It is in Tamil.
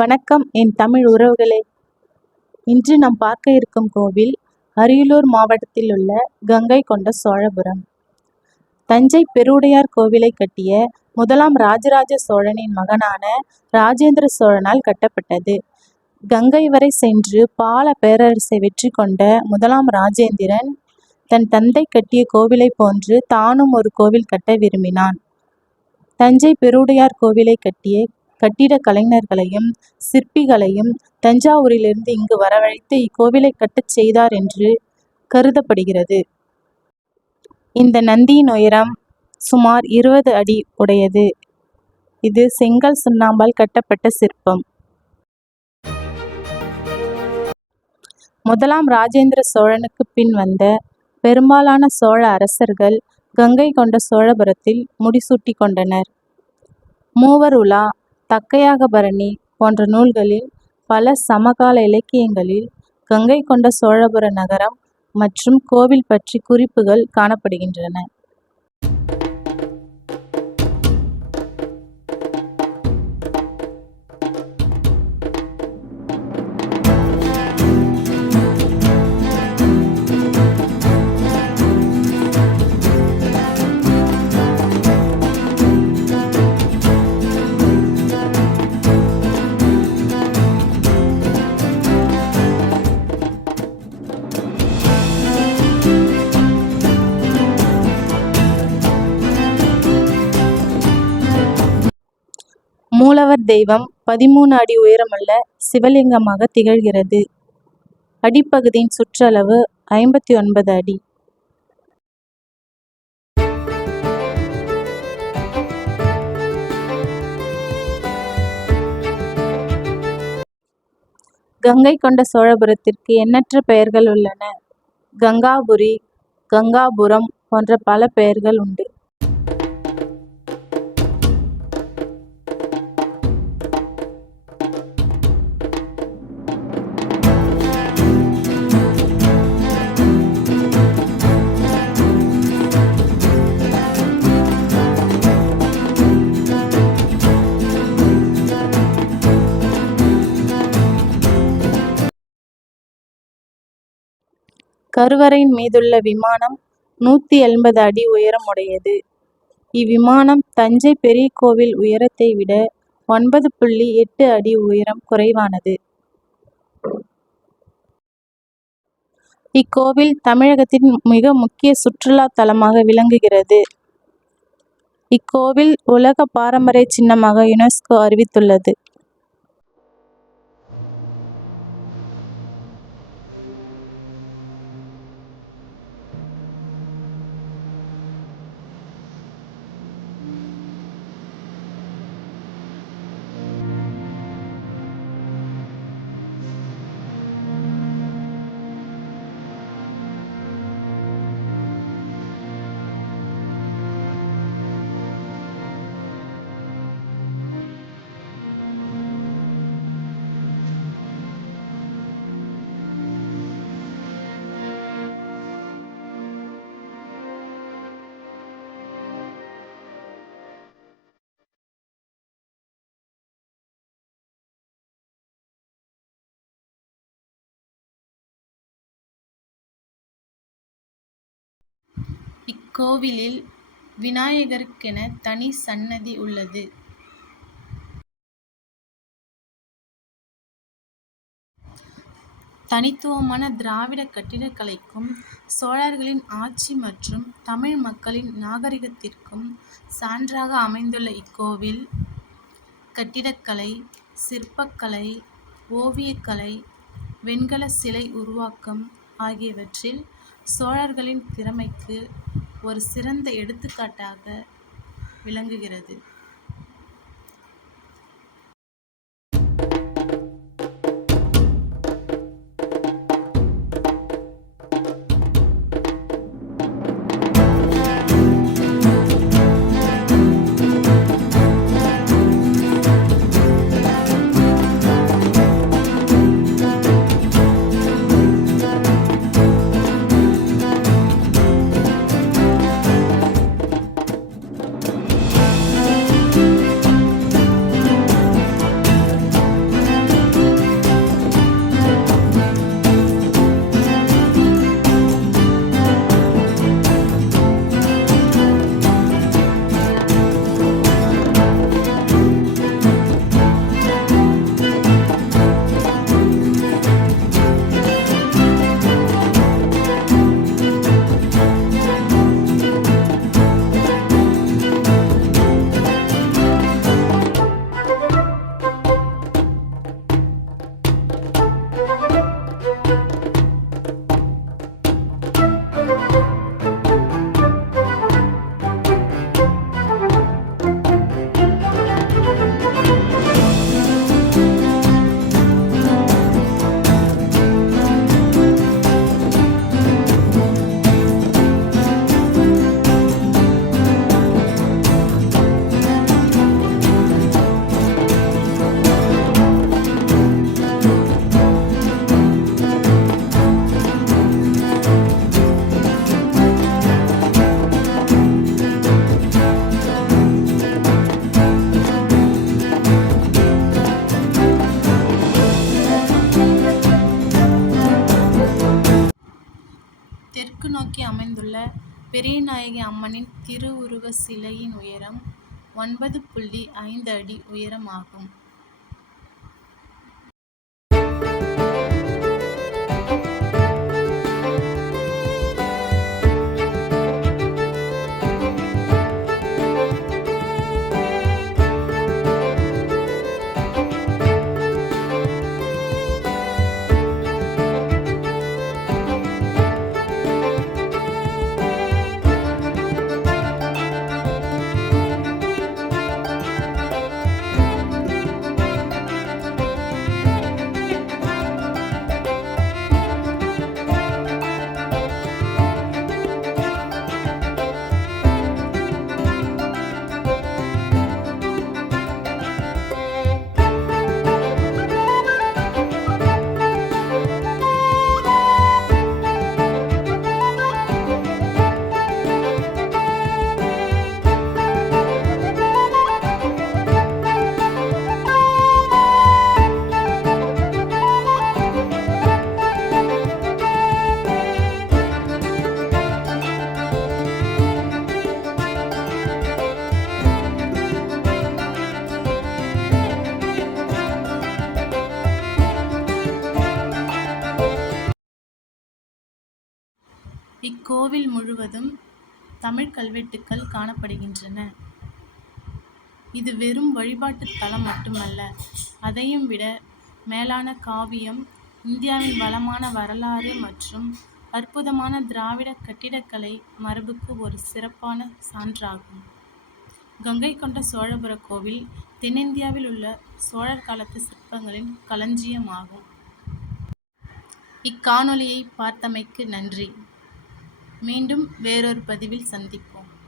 வணக்கம் என் தமிழ் உறவுகளே. இன்று நாம் பார்க்க இருக்கும் கோவில் அரியலூர் மாவட்டத்தில் உள்ள கங்கை கொண்ட சோழபுரம். தஞ்சை பெருவுடையார் கோவிலை கட்டிய முதலாம் ராஜராஜ சோழனின் மகனான ராஜேந்திர சோழனால் கட்டப்பட்டது. கங்கை வரை சென்று பால பேரரசை வெற்றி கொண்ட முதலாம் ராஜேந்திரன் தன் தந்தை கட்டிய கோவிலை போன்று தானும் ஒரு கோவில் கட்ட விரும்பினான். தஞ்சை பெருவுடையார் கோவிலை கட்டிய கட்டிட கலைஞர்களையும் சிற்பிகளையும் தஞ்சாவூரிலிருந்து இங்கு வரவழைத்து இக்கோவிலை கட்டச் செய்தார் என்று கருதப்படுகிறது. இந்த நந்தியின் உயரம் சுமார் 20 அடி உடையது. இது செங்கல் சுண்ணாம்பால் கட்டப்பட்ட சிற்பம். முதலாம் ராஜேந்திர சோழனுக்கு பின் வந்த பெரும்பாலான சோழ அரசர்கள் கங்கை கொண்ட சோழபுரத்தில் முடிசூட்டி கொண்டனர். மூவர் உலா, தக்கையாகபரணி போன்ற நூல்களில் பல சமகால இலக்கியங்களில் கங்கை கொண்ட சோழபுர நகரம் மற்றும் கோவில் பற்றி குறிப்புகள் காணப்படுகின்றன. மூலவர் தெய்வம் 13 அடி உயரமுள்ள சிவலிங்கமாக திகழ்கிறது. அடிப்பகுதியின் சுற்றளவு 59 அடி. கங்கை கொண்ட சோழபுரத்திற்கு எண்ணற்ற பெயர்கள் உள்ளன. கங்காபுரி, கங்காபுரம் போன்ற பல பெயர்கள் உண்டு. கருவறையின் மீதுள்ள விமானம் 180 அடி உயரம் உடையது. இவ்விமானம் தஞ்சை பெரிய கோவில் உயரத்தை விட 9.8 அடி உயரம் குறைவானது. இக்கோவில் தமிழகத்தின் மிக முக்கிய சுற்றுலா தலமாக விளங்குகிறது. இக்கோவில் உலக பாரம்பரிய சின்னமாக யுனெஸ்கோ அறிவித்துள்ளது. இக்கோவிலில் விநாயகருக்கென தனி சன்னதி உள்ளது. தனித்துவமான திராவிட கட்டிடக்கலைக்கும் சோழர்களின் ஆட்சி மற்றும் தமிழ் மக்களின் நாகரிகத்திற்கும் சான்றாக அமைந்துள்ள இக்கோவில் கட்டிடக்கலை, சிற்பக்கலை, ஓவியக்கலை, வெண்கல சிலை உருவாக்கம் ஆகியவற்றில் சோழர்களின் திறமைக்கு ஒரு சிறந்த எடுத்துக்காட்டாக விளங்குகிறது. தெற்கு நோக்கி அமைந்துள்ள பெரியநாயகி அம்மனின் திருவுருவ சிலையின் உயரம் 9.5 அடி உயரம் ஆகும். இக்கோவில் முழுவதும் தமிழ் கல்வெட்டுக்கள் காணப்படுகின்றன. இது வெறும் வழிபாட்டுத் தலம் மட்டுமல்ல, அதையும் விட மேலான காவியம், இந்தியாவின் வளமான வரலாறு மற்றும் அற்புதமான திராவிட கட்டிடக்கலை மரபுக்கு ஒரு சிறப்பான சான்றாகும். கங்கை கொண்ட சோழபுர கோவில் தென்னிந்தியாவில் உள்ள சோழர் காலத்து சிற்பங்களின் களஞ்சியமாகும். இக்காணொளியை பார்த்தமைக்கு நன்றி. மீண்டும் வேறொரு பதிவில் சந்திப்போம்.